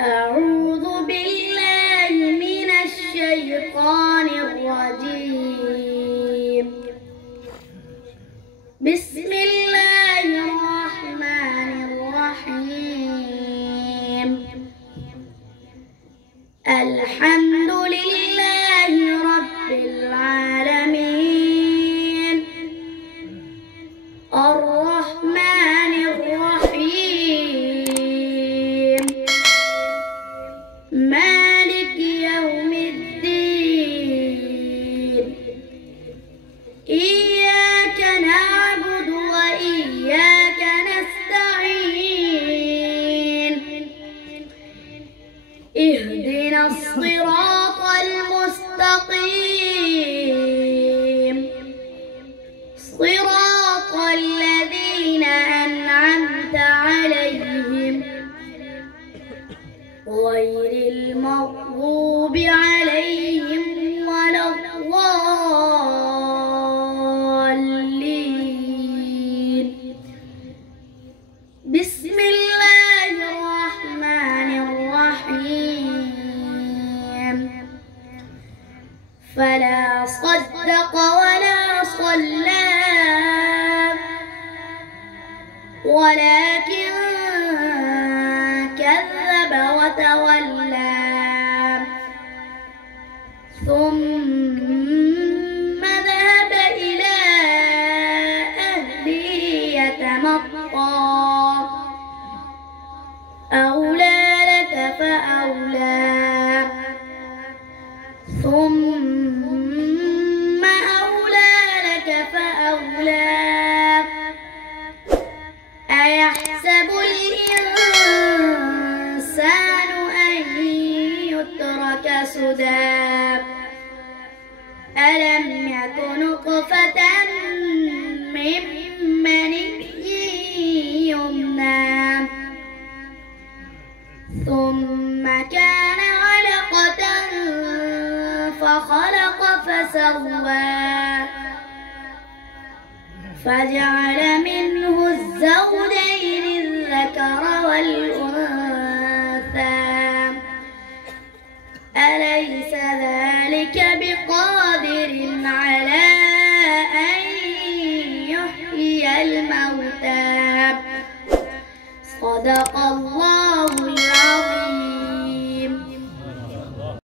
أعوذ بالله من الشيطان الرجيم. بسم الله الرحمن الرحيم. الحمد لله رب العالمين، الرحمن الرحيم، مالك يوم الدين. إياك نعبد وإياك نستعين. اهدنا الصراط المستقيم، صراط الذين أنعمت عليهم غير المغضوب عليهم ولا الضالين. بسم الله الرحمن الرحيم. فلا صدق ولا صلى ولكن كذب وتولى، ثم ذهب إلى أهله يتمطى. أولى لك فأولى، ثم أولى لك فأولى. أيحسب الإنسان أن يترك سدى؟ ألم يك نطفة من مني يمنى، ثم كان علقة فخلق فسوى، فجعل منه الزوجين الذكر والأنثى. أليس ذلك بقادر على أن يحيي الموتى؟ صدق